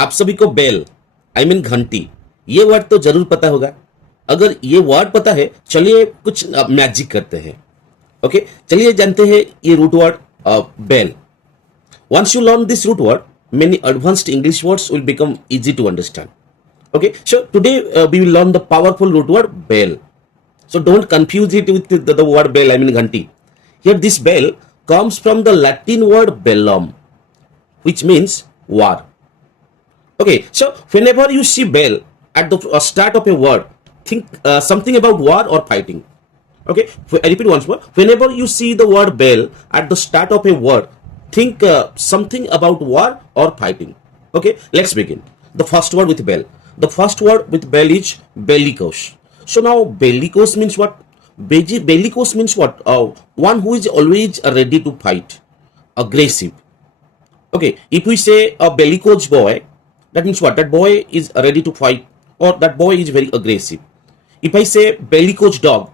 आप सभी को बेल घंटी, ये वर्ड तो जरूर पता होगा। अगर ये वर्ड पता है, चलिए कुछ मैजिक करते हैं। ओके, चलिए जानते हैं ये root word bell. Once you learn this root word, many advanced English words will become easy to understand. Okay, so today we will learn the powerful root word bell. So don't confuse it with the word bell, ghanti. Here this bell comes from the Latin word bellum, which means war. Okay, so whenever you see bell at the start of a word, think something about war or fighting. Okay, I repeat once more. Whenever you see the word bell at the start of a word, think something about war or fighting. Okay, let's begin. The first word with bell. The first word with bell is bellicose. So now bellicose means what? Bellicose means what? One who is always ready to fight, aggressive. Okay, if we say a bellicose boy, that means what? That boy is ready to fight, or that boy is very aggressive. If I say bellicose dog,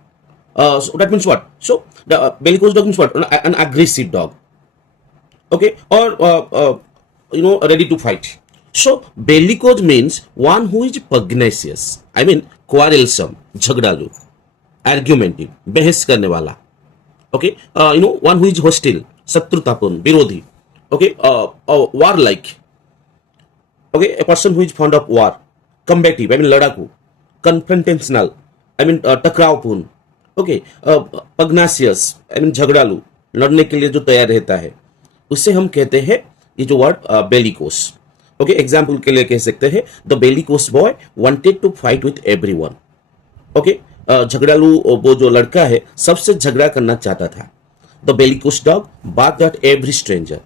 so that means what? So the bellicose dog means what? An aggressive dog. Okay, or ready to fight. So bellicose means one who is pugnacious, quarrelsome, झगड़ालू, argumentative, बहस करने वाला. Okay, one who is hostile, शत्रुतापूर्ण, विरोधी. Okay, warlike. Okay, a person who is fond of war. Combative, लड़ाकू. Confrontational, टकरावपूर्ण. Okay, pugnacious, झगड़ालू, लड़ने के लिए जो तैयार रहता है, उससे हम कहते हैं ये जो वर्ड बेलिकोस. ओके, एग्जाम्पल के लिए कह सकते हैं the bellicose boy wanted to fight with everyone. Okay, झगड़ालू वो जो लड़का है सबसे झगड़ा करना चाहता था. The bellicose dog barked at every stranger.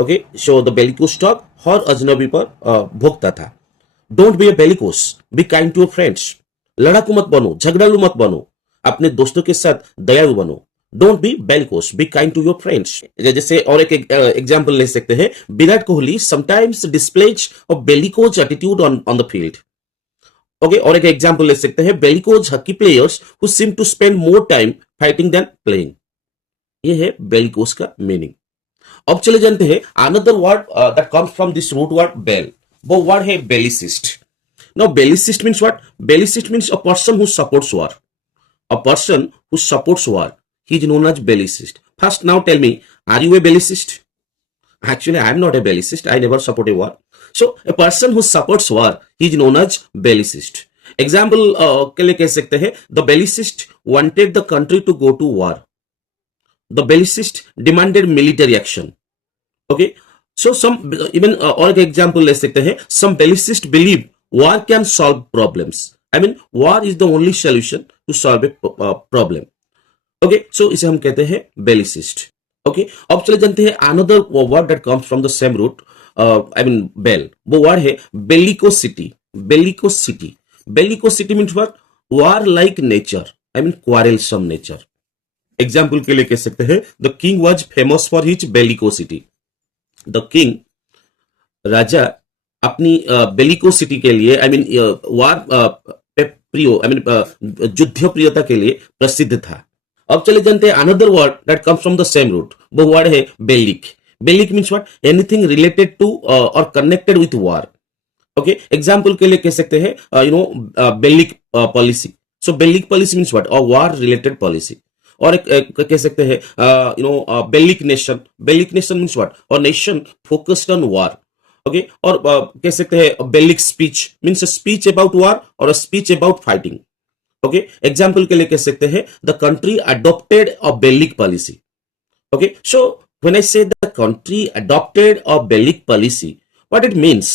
Okay, so the bellicose dog हर अजनबी पर भौंकता था. Don't be a bellicose, be kind to your friends. लड़ाकू मत बनो, झगड़ालू मत बनो, अपने दोस्तों के साथ दयालु बनो. Don't be bellicose, be kind to your friends. जैसे और एक एग्जाम्पल ले सकते हैं, Virat Kohli sometimes displays a bellicose attitude on the field. Okay, और एक एग्जाम्पल ले सकते हैं, bellicose hockey players who seem to spend more time fighting than playing. ये है bellicose का मीनिंग. अब चले जानते हैं another word that comes from this root word bell. वो वर्ड है bellicist. Now bellicist means what? Bellicist means a person who supports war. A person who supports war. He is known as bellicist. First, now tell me, are you a bellicist? Actually, I am not a bellicist. I never support a war. So, a person who supports war, he is known as bellicist. Example के लिए कह सकते हैं, the bellicist wanted the country to go to war. The bellicist demanded military action. Okay, so some even और एक example ले सकते हैं, some bellicists believe war can solve problems. War is the only solution to solve a problem. Okay, so इसे हम कहते हैं बेलिसिस्ट. Okay, अब चले जानते हैं another word that comes from the same root bell. वो वर्ड है bellicosity. Bellicosity. Bellicosity means what? War like nature, quarrelsome nature. Example के लिए कह सकते हैं the king was famous for his bellicosity. The king, राजा, अपनी बेलिकोसिटी के लिए वार प्रियो युद्ध प्रियता के लिए प्रसिद्ध था. अब चले जानते हैं another word that comes from the same root. वो वर्ड है bellic. Bellic means what? Anything related to और connected with war. Okay, example के लिए कह सकते हैं bellic policy. So bellic policy means what? और वार रिलेटेड पॉलिसी. और एक कह सकते हैं bellic nation. Bellic nation means what? और nation focused on war. Okay, और कह सकते हैं bellic speech means speech about वार और speech about fighting. Okay, example के लिए कह सकते हैं the country adopted a bellic policy. Okay, so when I say the country adopted a bellic policy, what it means?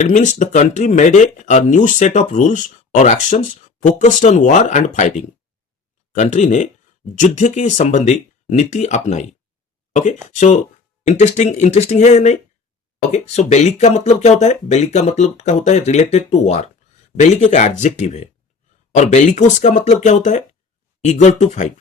It means the country made a new set of rules or actions focused on war and fighting. Country ने युद्ध के संबंधी नीति अपनाई. Okay, so interesting है या नहीं? Okay, सो बेलिक का मतलब क्या होता है? बेलिक का मतलब का होता है रिलेटेड टू वार. बेलिक एक एडजेक्टिव है. और बेलिकोस का मतलब क्या होता है? Eager to fight.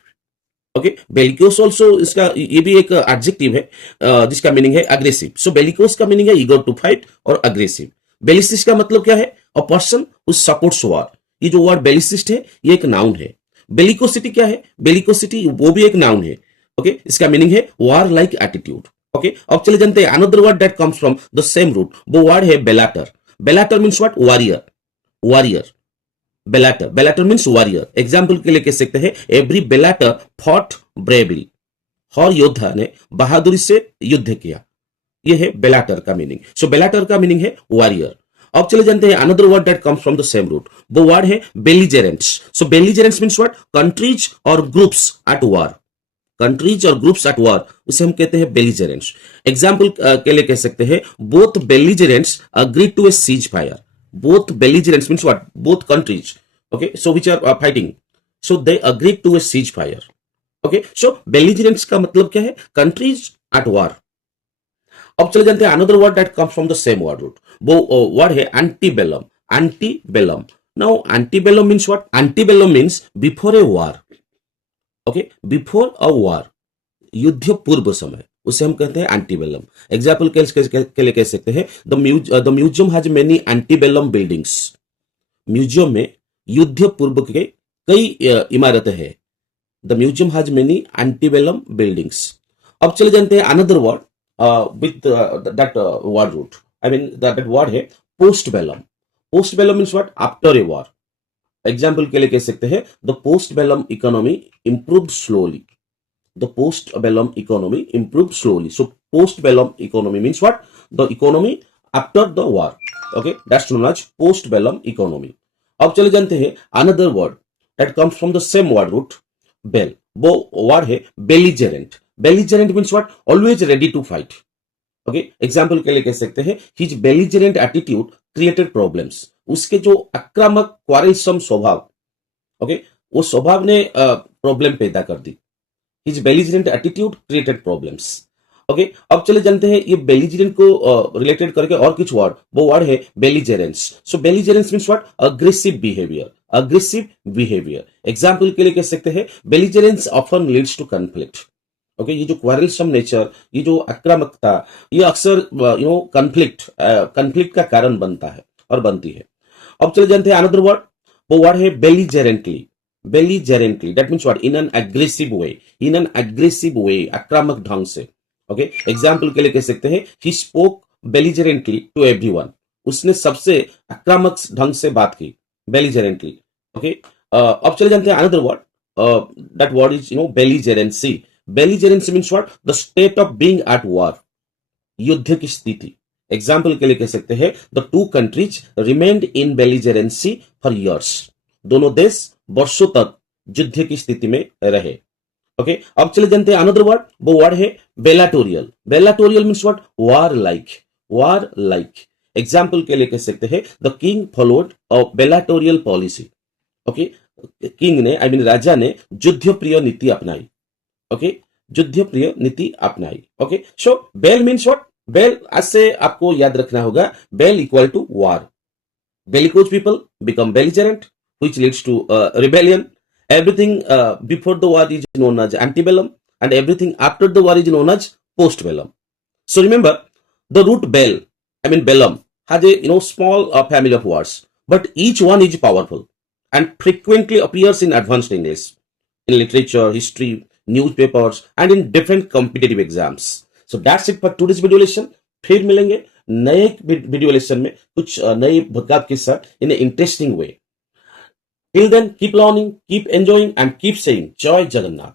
Okay, bellicose also इसका ये भी एक एडजेक्टिव है जिसका मीनिंग है अग्रेसिव. सो बेलिकोस का मीनिंग है ईगर टू फाइट और अग्रेसिव. बेलिसिस्ट का मतलब क्या है? A person who supports war. ये जो वर्ड बेलिसिस्ट है ये एक नाउन है. बेलिकोसिटी क्या है? बेलिकोसिटी वो भी एक नाउन है. ओके, इसका मीनिंग है वार लाइक एटीट्यूड. ओके, अब चले जानते हैं another word that comes from the same root, वो वर्ड है bellator. Bellator means what? Warrior. Warrior, bellator, bellator means warrior. Example के लिए कह सकते हैं एवरी बेलाटर फॉट ब्रेवली, हर योद्धा ने बहादुरी से युद्ध किया। ये है बेलाटर का मीनिंग। सो बेलाटर का मीनिंग है वॉरियर। अब चले जानते हैं another word that comes from the same root, वो वर्ड है belligerents. So belligerents means what? Countries और ग्रुप्स एट वॉर। कंट्रीज और ग्रुप्स एट वॉर, उसे हम कहते हैं बेलिजेरेंट्स। एग्जाम्पल के लिए कह सकते हैं both belligerents agreed to a cease fire. Both belligerents means what? Both countries, okay, so which are fighting, so they agreed to a cease fire. Okay, so belligerents का मतलब क्या है? Countries at war. अब चले जानते हैं another word that comes from the same word root, वो word है antebellum. Antebellum, now antebellum means what? Antebellum means before a war. Okay, before a war, युद्ध पूर्व समय, उसे हम कहते हैं एंटीबेलम। एग्जाम्पल के लिए कह सकते हैं the museum has many antebellum buildings. Museum में युद्ध पूर्व के कई इमारतें हैं। The museum has many antebellum buildings. अब चले जानते हैं another word with that word root, I mean that word है post bellum. Post bellum means what? After a war. Example के लिए कह सकते हैं the post bellum economy improved slowly. The post-bellum economy improved slowly. So post-bellum economy means what? The economy after the war. Okay, that's known as post-bellum economy. अब चले जानते हैं another word that comes from the same word root, bell. वो word है belligerent. Belligerent means what? Always ready to fight. Okay, example के लिए कह सकते हैं his belligerent attitude created problems. उसके जो आक्रामक quarrelsome स्वभाव, okay, वो स्वभाव ने प्रॉब्लम पैदा कर दी। His belligerent attitude created problems. Okay, अब चले जानते हैं ये बेलिजेरेंट को रिलेटेड करके और कुछ वर्ड, वो वर्ड है belligerence. So belligerence means what? Aggressive behaviour. Aggressive behaviour. Example के लिए कह सकते हैं belligerence often leads to conflict. Okay, ये जो क्वारलसम नेचर, ये जो आक्रामकता, ये अक्सर कॉन्फ्लिक्ट का कारण बनता है और बनती है। अब चले जानते हैं अनदर वर्ड, वो वर्ड है बेलिजेरेंटली। belligerently, that means what? In an aggressive way, in an aggressive way, आक्रामक ढंग से। ओके, एग्जाम्पल के लिए कह सकते हैं he spoke belligerently to everyone, उसने सबसे आक्रामक ढंग से बात की, belligerently। ओके, अब चले जानते हैं another word, that word is belligerency। belligerency means what? The state of being at war, युद्ध की स्थिति। एग्जाम्पल के लिए कह सकते हैं the two countries remained in belligerency for years, दोनों देश वर्षों तक युद्ध की स्थिति में रहे। ओके, अब चले जानते हैं अनदर वर्ड, वो वर्ड है bellatorial. Bellatorial means what? War like. War like. Example के लिए कह सकते हैं the king followed a bellatorial policy. Okay, king ने, आई मीन राजा ने युद्ध प्रिय नीति अपनाई। ओके, युद्ध प्रिय नीति अपनाई। Okay, so bell means what? Bell, आज से आपको याद रखना होगा, bell equal to war. Bellicose people become belligerent, which leads to rebellion. Everything before the war is known as antebellum, and everything after the war is known as postbellum. So remember, the root bell, I mean bellum, has a small family of words, but each one is powerful and frequently appears in advanced English, in literature, history, newspapers, and in different competitive exams. So that's it for today's video lesson. फिर मिलेंगे नए video lesson में कुछ नए vocab के साथ in an interesting way. Till then, keep learning, keep enjoying, and keep saying Jai Jagannath.